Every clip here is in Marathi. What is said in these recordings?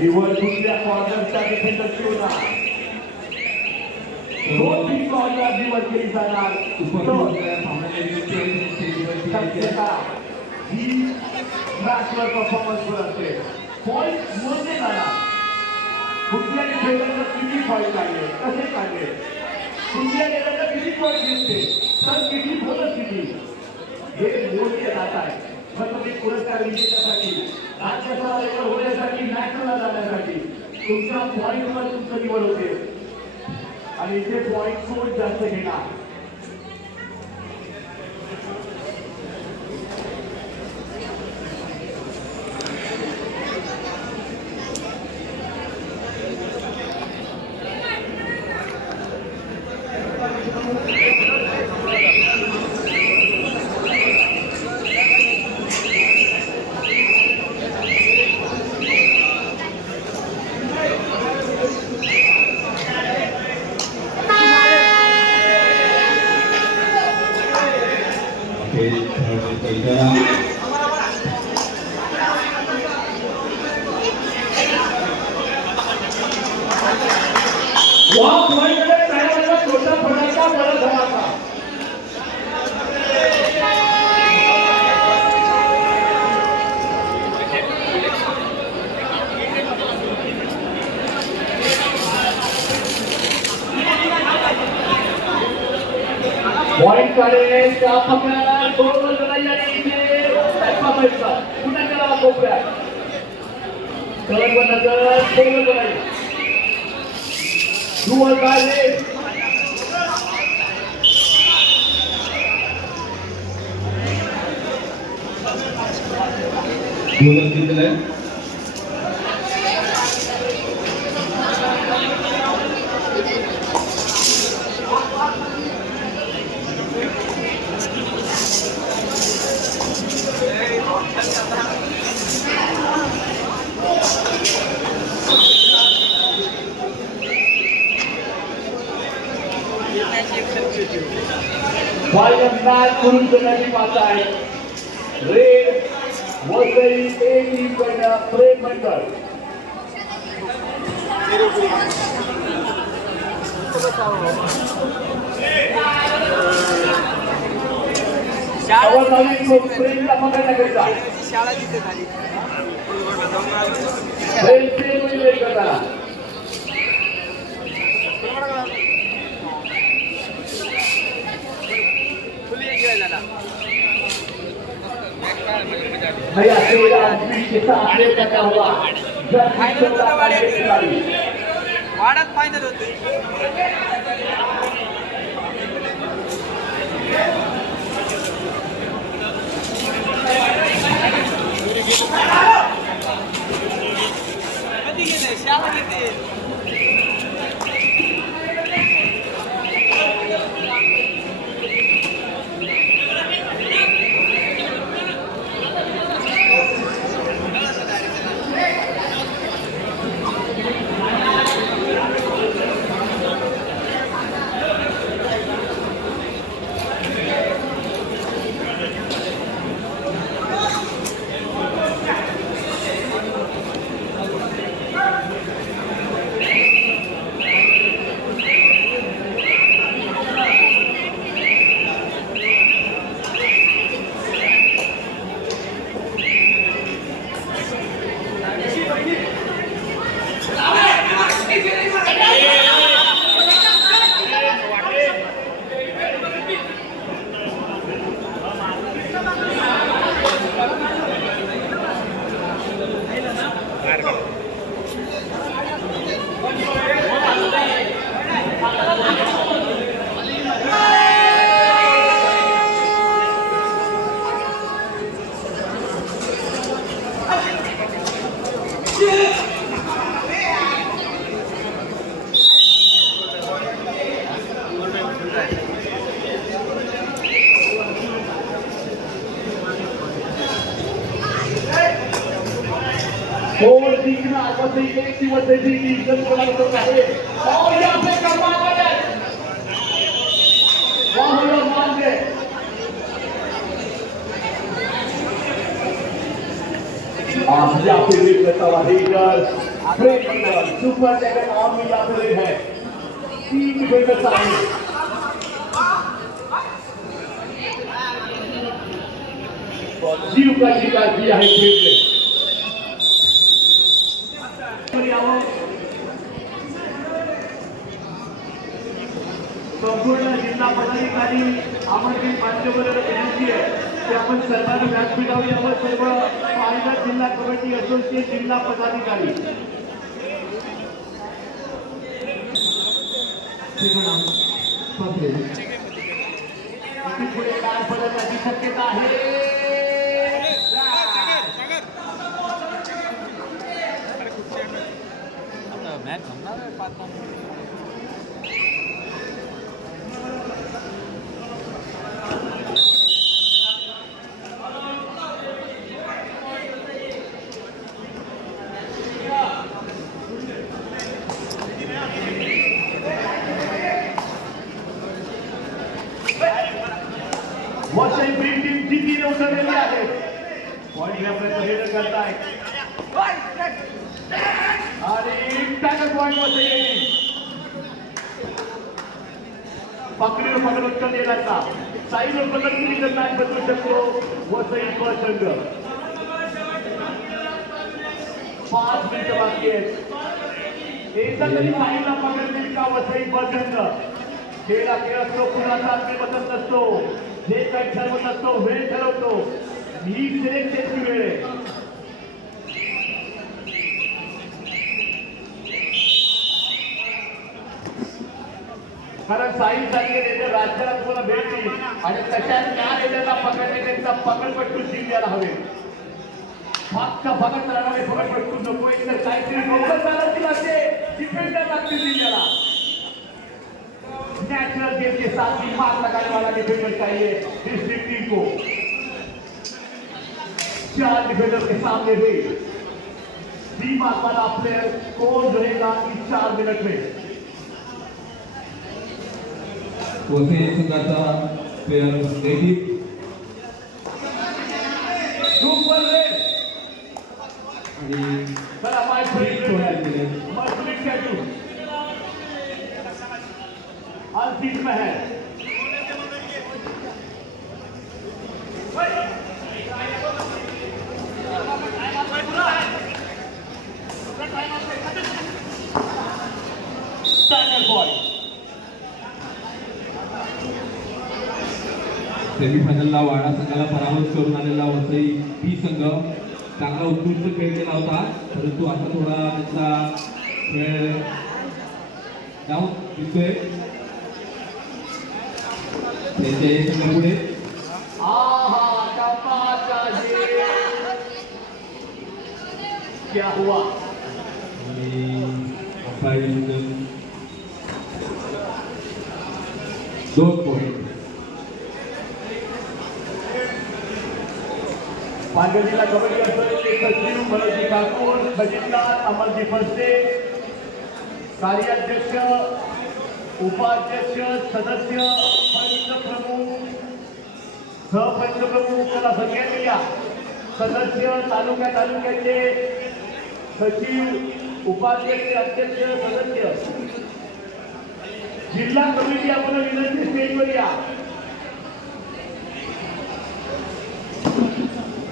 निवडणुकीच्या कॉर्नरच्या डिफेंडरची होणार 2-3 कॉर्नर निवड केली जाणार ही मॅचवर परफॉर्मन्सवर असते पॉईंट मोजले जाणार कुठल्या खेळाडूला किती पॉईंट काढले कसे काढले कुठल्या खेळाडूला किती पॉईंट घेतले तर किती बोनस किती हे मोजले जात आहे प्रत्येक पुरस्कार विजेत्यासाठी राज्यस्तरावर होण्यासाठी नॅशनलला जाण्यासाठी तुमच्या पॉईंटवर तुमचं निवड होते आणि इथे पॉईंट कोण जास्त घेणार पॉइंट काढेल त्या पकडात बरोबर लढाई आणि इथे पैसा पुन्हा केला कोपऱ्यात कलर नजर बरोबर लढाई दुवल काढले गोलक दिलेलं फायनल मॅच करून देण्याची बात आहे रेड वसई ए टीम प्रेम मंडळ प्रेमला पकडण्याकरिता शाळा तिथे झाली वाढत फायनल होते कधी गेले शाळा किती और दिखना वसई एक की वसई की इज्जत बनाना होता है और यहाँ पे कमाल है वहाँ मान दे आज यहाँ पे देख लेता है सुपर जैकेट ऑन में यहाँ पे है 3 डिफेंडर्स आए जीव का शिकार किया है खेल में संपूर्ण जिल्हा पदाधिकारी आमंत्रित मान्यवरांना विनंती आहे की आपण सर्वांना व्यासपीठावर यावं. सर्व पालघर जिल्हा कमिटी असोसिएशन जिल्हा पदाधिकारी पुढे काय पडण्याची शक्यता आहे. मॅच थांबणार आहे 5 वसई ब्रिज टीम जिद्दीने उतरलेली आहे. पॉईंट घेण्याचा प्रयत्न करताय आणि टॅकल पॉईंट वसई येईल. पकडीवर पकड उत्तर देणार का साईवर पकड किती मॅच बदलू शकतो वसई संघ. 5 मिनिटं बाकी आहेत. एकदा तरी साईला पकडतील का वसई संघ. खेळ असतो कुणाचा बदल नसतो. जे काही ठरवत असतो वेळ ठरवतो. ही सिलेक्शनची वेळ आहे. कारण साईसाठी राज्याला तुम्हाला भेटली आणि तशा त्या नेत्याला पकडण्याकरिता पकडपट्टू जिंकायला हवे. फक्त भगत राहणारे पकडपट्टू नको तर काहीतरी डोकं चालवतील असे डिफेंडर लागतील जिल्ह्याला. नेचुरल गेम के साथ ही मार लगाने वाला डिफेंडर चाहिए डिस्ट्रिक्ट टीम को. 4 डिफेंडर के सामने भी दिमाग वाला प्लेयर कौन रहेगा इस 4 मिनट में. वसई संघाचा प्लेयर रेडी. सुपर रेड आणि चला माय फ्री खेळू अंतिम में है. सेमीफायनलला वाडा संघाला पराभूत करून आलेला वसई बी संघ चांगला उत्कृष्ट खेळ केला होता. परंतु आता थोडा त्यांचा खेळ डाऊन दिसतोय. त्यांच्या संघ पुढे क्या हुआ आणि अंपायर 2 पॉइंट. पालघर जिल्हा कबड्डी असोसिएशनचे सचिव मनोजी ठाकूर, खजिनदार अमरजी फडसे, कार्याध्यक्ष, उपाध्यक्ष, सदस्य, पंचप्रमुख, सहपंचप्रमुख त्याला सगळ्यांनी या सदस्य, तालुक्याचे सचिव, उपाध्यक्ष, अध्यक्ष, सदस्य, जिल्हा कमिटी आपण विनंती स्टेजवर या.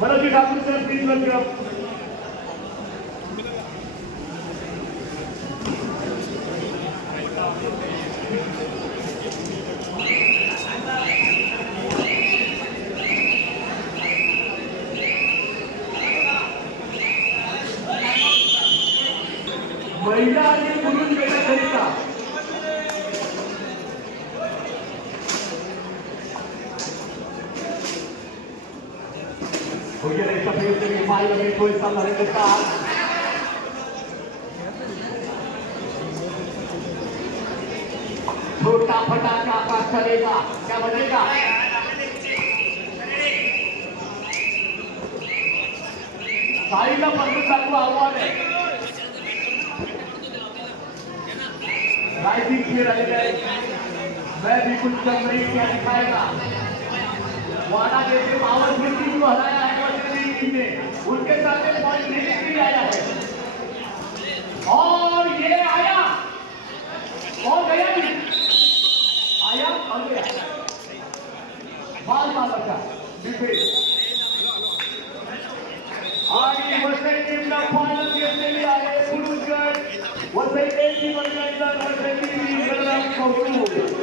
मनोजी ठाकूर सर प्लीज वेलकम. महिला आणि पुरुष गटाकरिता esta fiesta que falla me cuesta la regresar. छोटा फटाका आकाश चलेगा क्या बनेगा. साईला पसंत दाखवा आव्हान आहे. राइटिंग क्लियर आलेला आहे. मैं भी कुछ कम नहीं किया दिखाएगा. वाड़ा जैसे पावर की टीम को हराया है वैसे टीम ने उनके सामने पॉइंट नहीं आया है. आता डिफेन्स आणि वसई टीमला फायनल घेतलेली आहे पुरुष गट वसई टीम वसई टीम